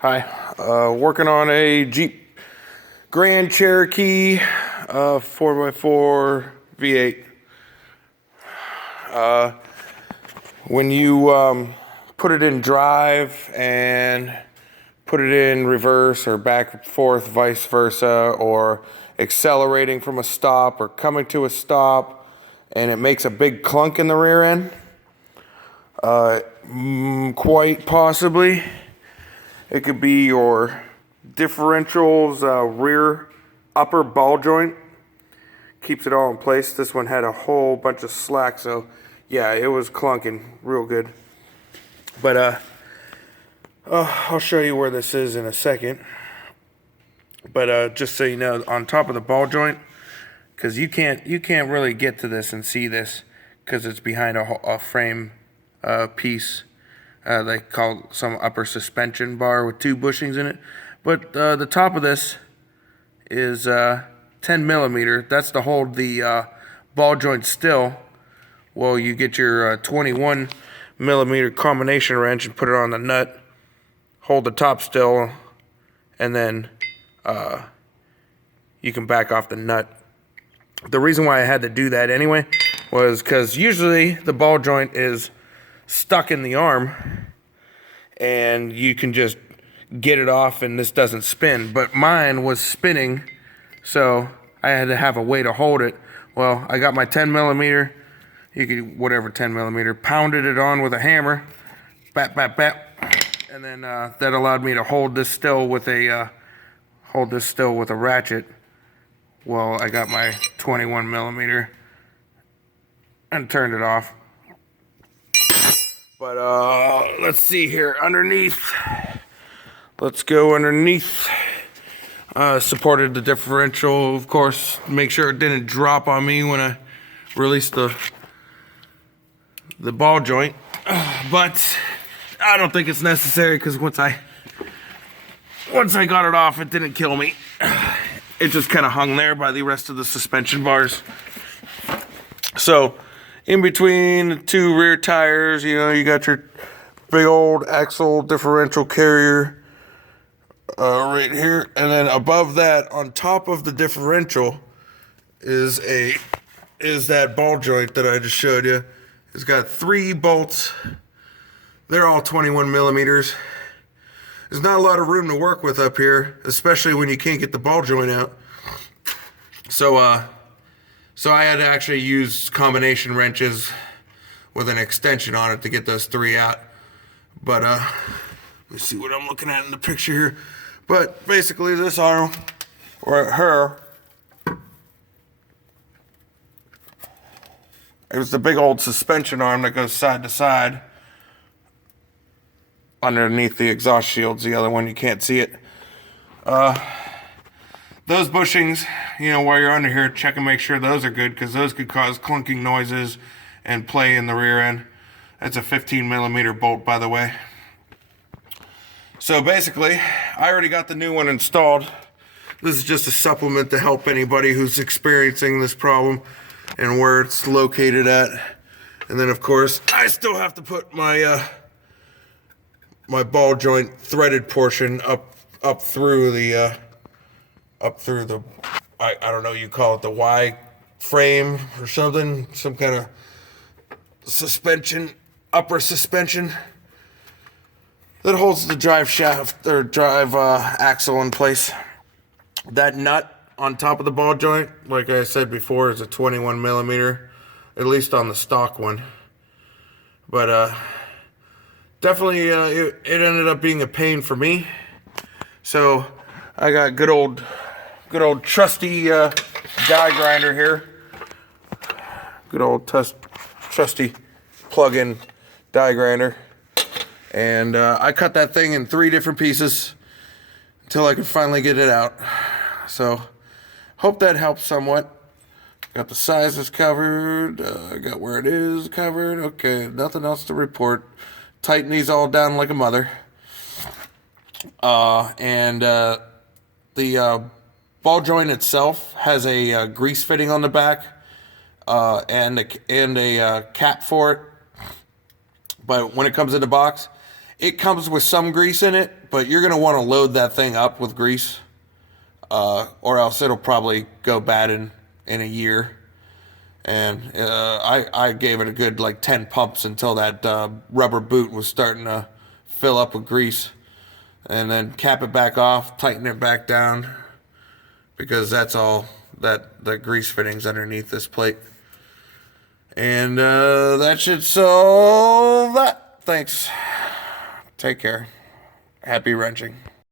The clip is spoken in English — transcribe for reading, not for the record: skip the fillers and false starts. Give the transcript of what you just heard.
Hi, working on a Jeep Grand Cherokee 4x4 V8. When you put it in drive and put it in reverse or back and forth, vice versa, or accelerating from a stop or coming to a stop, and it makes a big clunk in the rear end, quite possibly it could be your differential's rear upper ball joint. Keeps it all in place. This one had a whole bunch of slack, so yeah, it was clunking real good. But I'll show you where this is in a second. But just so you know, on top of the ball joint, because you can't really get to this and see this because it's behind a frame piece. They call some upper suspension bar with 2 bushings in it. But the top of this is 10 millimeter. That's to hold the ball joint still. Well, you get your 21 millimeter combination wrench and put it on the nut. Hold the top still, and then you can back off the nut. The reason why I had to do that anyway was because usually the ball joint is stuck in the arm and you can just get it off and this doesn't spin, but mine was spinning, so I had to have a way to hold it. Well, I got my 10 millimeter, you could whatever 10 millimeter, pounded it on with a hammer, bap bap bap, and then that allowed me to hold this still with a ratchet. Well, I got my 21 millimeter and turned it off. But let's see here, underneath. Let's go underneath. Supported the differential, of course. Make sure it didn't drop on me when I released the ball joint. But I don't think it's necessary because once I got it off, it didn't kill me. It just kind of hung there by the rest of the suspension bars. So in between the 2 rear tires, you know, you got your big old axle differential carrier right here. And then above that, on top of the differential, is that ball joint that I just showed you. It's got 3 bolts. They're all 21 millimeters. There's not a lot of room to work with up here, especially when you can't get the ball joint out. So I had to actually use combination wrenches with an extension on it to get those 3 out. But let me see what I'm looking at in the picture here. But basically this arm, or her, it was the big old suspension arm that goes side to side underneath the exhaust shields. The other one, you can't see it. Those bushings, you know, while you're under here, check and make sure those are good, because those could cause clunking noises and play in the rear end. That's a 15 millimeter bolt, by the way. So basically, I already got the new one installed. This is just a supplement to help anybody who's experiencing this problem and where it's located at. And then of course, I still have to put my my ball joint threaded portion up through the I don't know, you call it the Y frame or something, some kind of suspension, upper suspension that holds the drive shaft or drive axle in place. That nut on top of the ball joint, like I said before, is a 21 millimeter, at least on the stock one. But definitely it ended up being a pain for me. So I got good old trusty die grinder here. Good old trusty plug-in die grinder. And I cut that thing in 3 different pieces until I could finally get it out. So hope that helps somewhat. Got the sizes covered. Got where it is covered. Okay, nothing else to report. Tighten these all down like a mother. The ball joint itself has a grease fitting on the back and a cap for it. But when it comes in the box, It comes with some grease in it, but you're going to want to load that thing up with grease, or else it'll probably go bad in a year. And I gave it a good like 10 pumps until that rubber boot was starting to fill up with grease. And then cap it back off, tighten it back down, because that's all that the grease fittings underneath this plate. And that should solve that. Thanks. Take care. Happy wrenching.